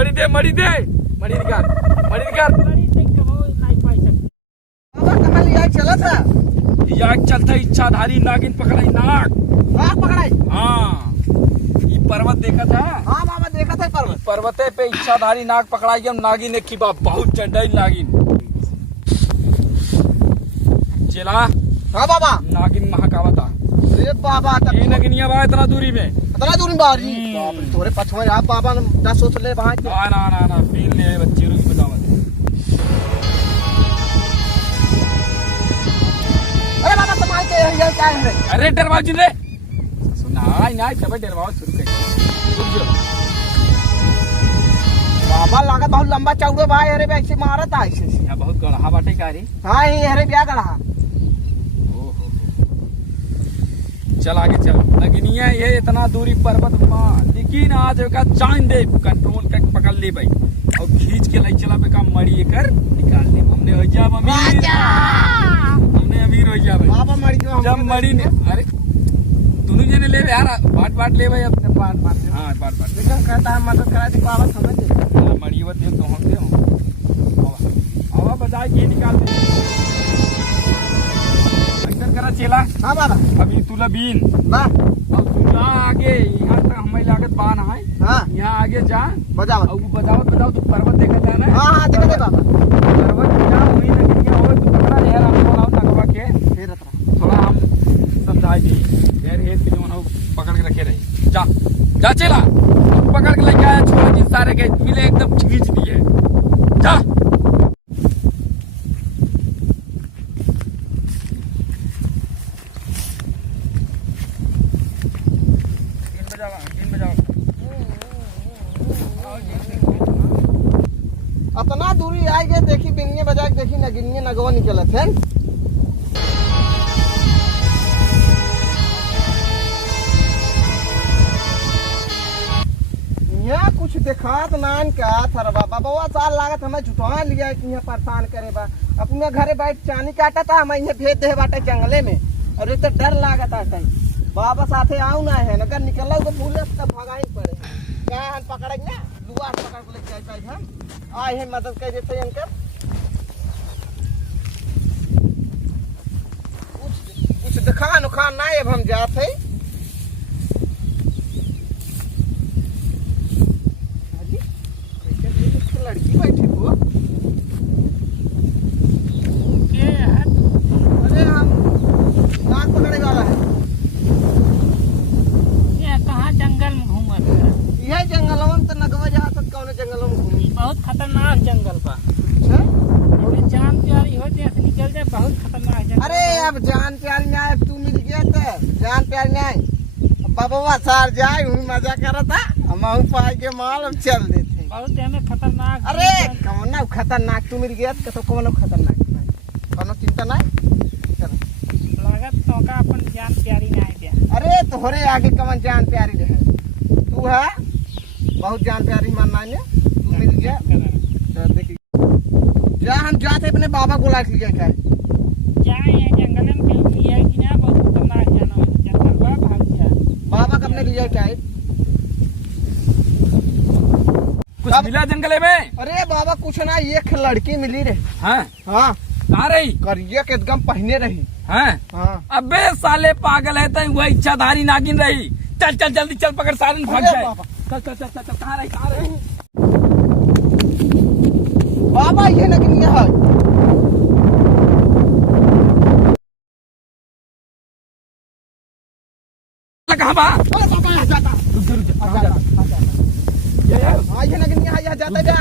मड़ी दे मड़ी निकाल बाबा कहाँ लिया चला था याक चलता इच्छाधारी नागिन पकड़ाई नाग पकड़ाई। हाँ ये पर्वत देखा था। हाँ बाबा देखा था पर्वते पे इच्छाधारी नाग पकड़ाई हम नागिन ने की बाप बहुत चंडाई नागिन चला। हाँ बाबा नागिन महाकावा था। अरे बाबा ये नगिनिया बा इतना दूरी में बारी तोरे पछुआ आप बाबा ने सोच ले वहाँ ना पीन ले बच्चे रुक बताओ। अरे बाबा संभाल के ये क्या है। अरे डरवाओ जिन रे ना सब डरवाओ शुरू कर बाबा लागत बहुत लंबा चौड़े भाई। अरे ऐसे मारा था ऐसे यहाँ बहुत गढ़ा बाटे का रे। हाँ ये अरे ब्याह गढ़ा। चल आगे चल नगिनिया ये इतना दूरी पर्वत लेकिन आज का चांद दे कंट्रोल कर पकड़ ले भाई और खींच के लाई चला पे काम मड़ी कर निकाल ले। हमने हो जा अमीर हो जा भाई बाबा मड़ी जब मड़ी ने अरे दोनों जने ले यार बाट ले भाई अपने बाट हाँ बाट लेकिन कहता है मदद करा दी बाबा समझ मड़ी वो दे तो हम दे हवा बजाए के निकाल दे करा चेला। हाँ बाबा अभी तू लबीन ना अब तू जा आगे यहाँ तक हमें लागत बान है। हाँ यहाँ आगे जा बजाओ और बजाओ तू पर्वत देखा था ना। हाँ देखा था बाबा पर्वत जा वही नगिनिया हो तू पकड़ा ले यार हम बोलाओ नगवा के फिर थोड़ा हम समझाए दी यार हेत के जो पकड़ के रखे रही जा चेला पकड़ के लेके आया छोड़ जी सारे के मिले एकदम खींच दिए जा। अपना दूरी आई गए देखी बिंगे बजा के देखी नगिनिया नगवा निकलत है। यहाँ कुछ दिखात नान का थर बाबा बाबा साल लागत हमें जुटवा लिया कि यहाँ परेशान करे बा अपने घरे बैठ चानी काटा था हम यहाँ भेज दे बाटे जंगले में। अरे तो डर लागत आता बाबा साथे आऊ ना है अगर निकल तो पुलिस तब भगाई पड़े क्या हम पकड़ेंगे लुआ पकड़ के लेके आए हम आए हैं मदद कर देते हैं इनका कुछ दिखा नुखा ना अब हम जाते लड़की बैठी हो। अरे हम नाक पकड़े वाला है कहाँ जंगल में घूमत है। यह जंगल तो नगवा जहाँ तक कौन जंगल में घूमी बहुत खतरनाक जंगल बा। थोड़ी जान प्यारी हो जाए निकल जाए बहुत खतरनाक जंगल। अरे अब जान प्यार न्याय तू मिल गया तो जान प्यार न्याय बाबा सार जाए मजा करा था हम पाए के माल अब चल देते बहुत हमें खतरनाक। अरे कौन खतरनाक तू मिल गया तो कौन खतरनाक कौन चिंता नहीं लागत तो का अपन जान प्यारी नहीं दे। अरे तोहरे आगे कौन जान प्यारी रहे तू है बहुत जान प्यारी मानना है तू मिल गया देखिए जा हम जाते अपने बाबा को लाख लिया क्या जाए जंगल में कहीं लिया कि ना बहुत खतरनाक जाना जंगल बा भाग जा बाबा कब ने लिया क्या कुछ मिला जंगले में। अरे बाबा कुछ ना एक लड़की मिली रही। हाँ हाँ कहाँ रही करिया के एकदम पहने रही। हाँ अबे साले पागल है तो वह इच्छाधारी नागिन रही। चल जल्दी चल पकड़ सारन भाग जाए। चल कहाँ रही बाबा ये नगिनिया है कहाँ बा हाँ ये नगिनिया है यहाँ जाता जा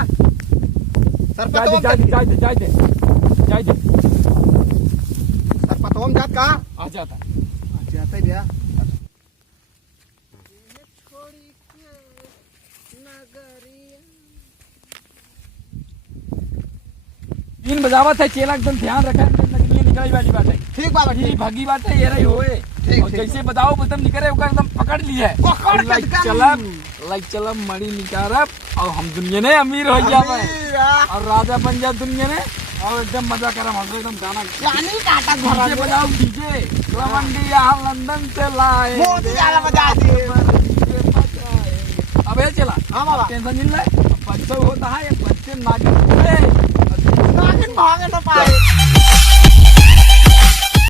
सरपतोम जात कहाँ आ जाता भैया 3 बजावत है चेला एकदम ध्यान रखा निकल वाली बात है। ठीक बाबा ठीक भागी बात है ये रही होए और जैसे बताओ एकदम निकले एकदम पकड़ ली है चलब मड़ी निकारब और हम दुनिया ने अमीर हो जाए और राजा बन जाए दुनिया ने और एकदम मजा करम हम एकदम गाना डीजे बजाओ डीजे रवंडिया लंदन से लाए बजा दिए अब चला हाँ बाबा टेंशन नहीं ले बच्चा होता है, एक बच्चे नागिन